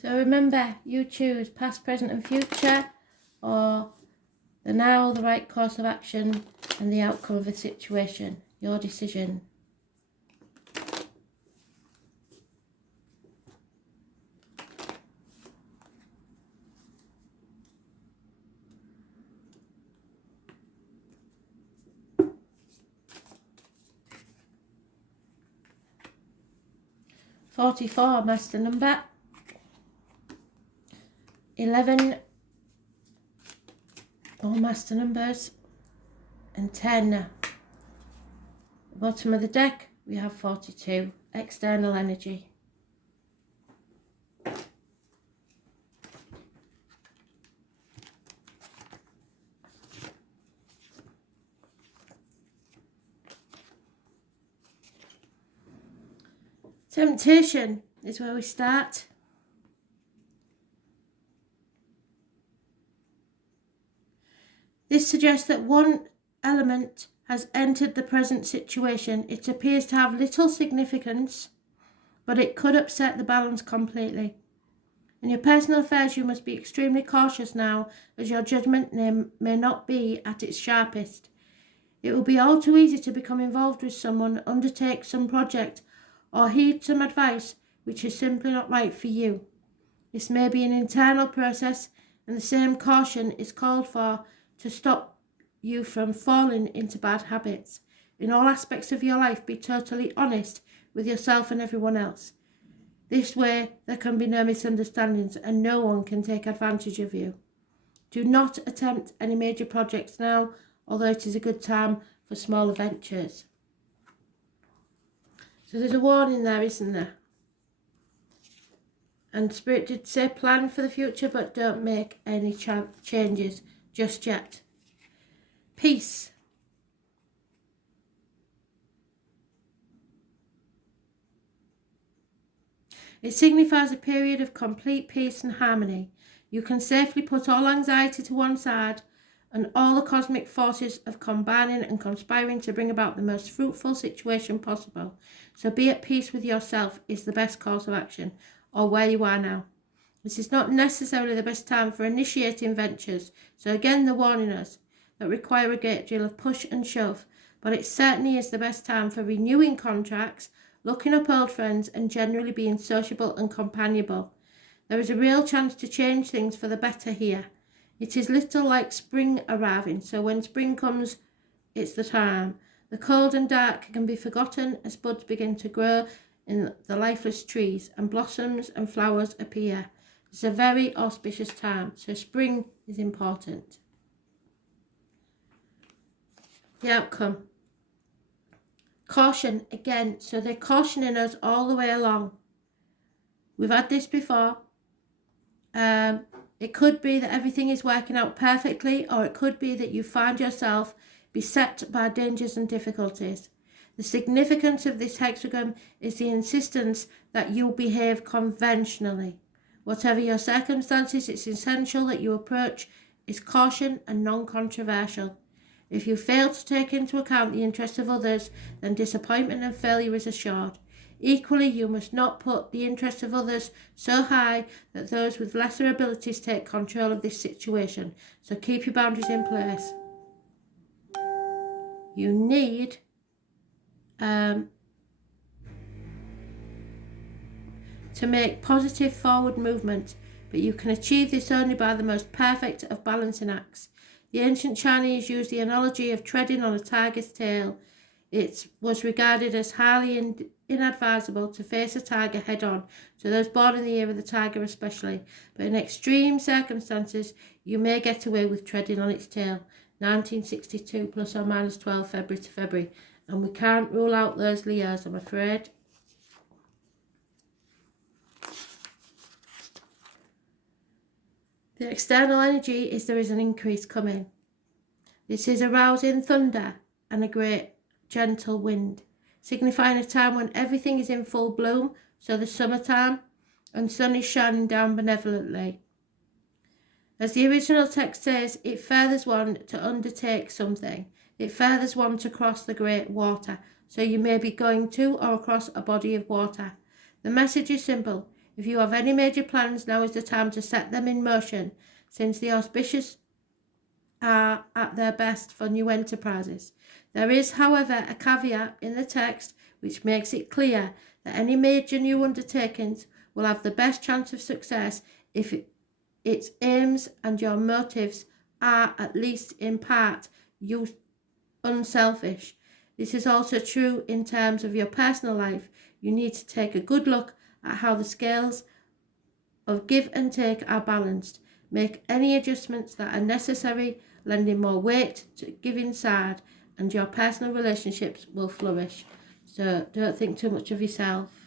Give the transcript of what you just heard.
So remember, you choose past, present and future, or the now, the right course of action and the outcome of a situation. Your decision. "44, master number. 11, all master numbers, and 10. Bottom of the deck, we have 42, external energy. Temptation is where we start. This suggests that one element has entered the present situation. It appears to have little significance, but it could upset the balance completely. In your personal affairs, you must be extremely cautious now, as your judgment may not be at its sharpest. It will be all too easy to become involved with someone, undertake some project, or heed some advice which is simply not right for you. This may be an internal process, and the same caution is called for to stop you from falling into bad habits. In all aspects of your life, be totally honest with yourself and everyone else. This way, there can be no misunderstandings and no one can take advantage of you. Do not attempt any major projects now, although it is a good time for smaller ventures. So there's a warning there, isn't there? And Spirit did say plan for the future, but don't make any changes just yet. Peace. It signifies a period of complete peace and harmony. You can safely put all anxiety to one side, and all the cosmic forces of combining and conspiring to bring about the most fruitful situation possible. So be at peace with yourself is the best course of action, or where you are now. This is not necessarily the best time for initiating ventures, so again the warning us that require a great deal of push and shove, but it certainly is the best time for renewing contracts, looking up old friends, and generally being sociable and companionable. There is a real chance to change things for the better here. It is little like spring arriving, so when spring comes, it's the time. The cold and dark can be forgotten as buds begin to grow in the lifeless trees and blossoms and flowers appear. It's a very auspicious time, so spring is important. The outcome. Caution again, so they're cautioning us all the way along. We've had this before. It could be that everything is working out perfectly, or it could be that you find yourself beset by dangers and difficulties. The significance of this hexagram is the insistence that you behave conventionally. Whatever your circumstances, it's essential that you approach is caution and non-controversial. If you fail to take into account the interests of others, then disappointment and failure is assured. Equally, you must not put the interests of others so high that those with lesser abilities take control of this situation. So keep your boundaries in place. You need to make positive forward movement, but you can achieve this only by the most perfect of balancing acts. The ancient Chinese used the analogy of treading on a tiger's tail. It was regarded as highly inadvisable to face a tiger head-on, so those born in the year of the tiger especially. But in extreme circumstances, you may get away with treading on its tail. 1962 plus or minus 12 February to February. And we can't rule out those Leos, I'm afraid. The external energy is there is an increase coming. This is a rousing thunder and a great gentle wind, signifying a time when everything is in full bloom, so the summertime, and sun is shining down benevolently. As the original text says, it furthers one to undertake something. It furthers one to cross the great water, so you may be going to or across a body of water. The message is simple. If you have any major plans, now is the time to set them in motion, since the auspicious are at their best for new enterprises. There is, however, a caveat in the text which makes it clear that any major new undertakings will have the best chance of success if its aims and your motives are, at least in part, unselfish. This is also true in terms of your personal life. You need to take a good look at how the scales of give and take are balanced. Make any adjustments that are necessary, lending more weight to giving side, and your personal relationships will flourish. So don't think too much of yourself.